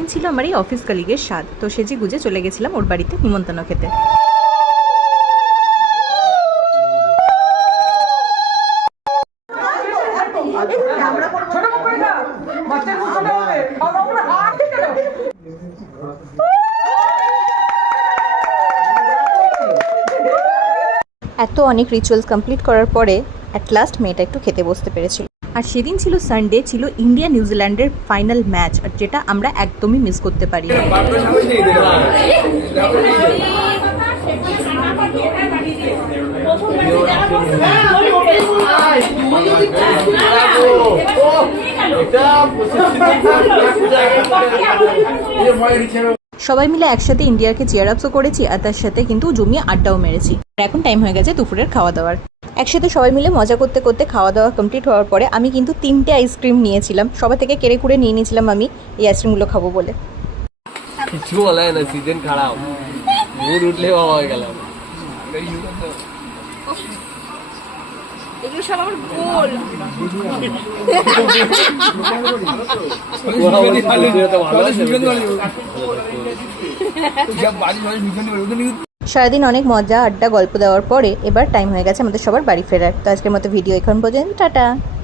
সেদিন ছিল আমার এই অফিস কলিগের স্বাদ, তো সেজে গুজে চলে গেছিলাম ওর বাড়িতে নিমন্ত্রণ খেতে। এত অনেক রিচুয়ালস কমপ্লিট করার পরে অ্যাট লাস্ট মেয়েটা একটু খেতে বসতে পেরেছিল। আর সেদিন ছিল সানডে, ছিল ইন্ডিয়া নিউজিল্যান্ডের ফাইনাল ম্যাচ, আর যেটা আমরা একদমই মিস করতে পারি না। সবাই মিলে একসাথে ইন্ডিয়াকে চিয়ার আপসও করেছি, আর তার সাথে কিন্তু জমিয়ে আড্ডাও মেরেছি। আর এখন টাইম হয়ে গেছে দুপুরের খাওয়া দাওয়ার। একসাথে সবাই মিলে মজা করতে করতে খাওয়া দাওয়া কমপ্লিট হওয়ার পরে আমি কিন্তু 3টে আইসক্রিম নিয়েছিলাম। সবার থেকে কেড়ে কুড়ে নিয়ে নিয়েছিলাম আমি এই আইসক্রিমগুলো খাবো বলে। কিছু বলে না, সিজন খারাপ, মুড উঠলে বাবা হয়ে গেলাম। এগুলো সব আমার গোল। সারাদিন অনেক মজা আড্ডা গল্প দেওয়ার পরে এবার টাইম হয়ে গেছে আমাদের সবার বাড়ি ফেরার। তো আজকের মতো ভিডিও এখন পর্যন্ত, টাটা।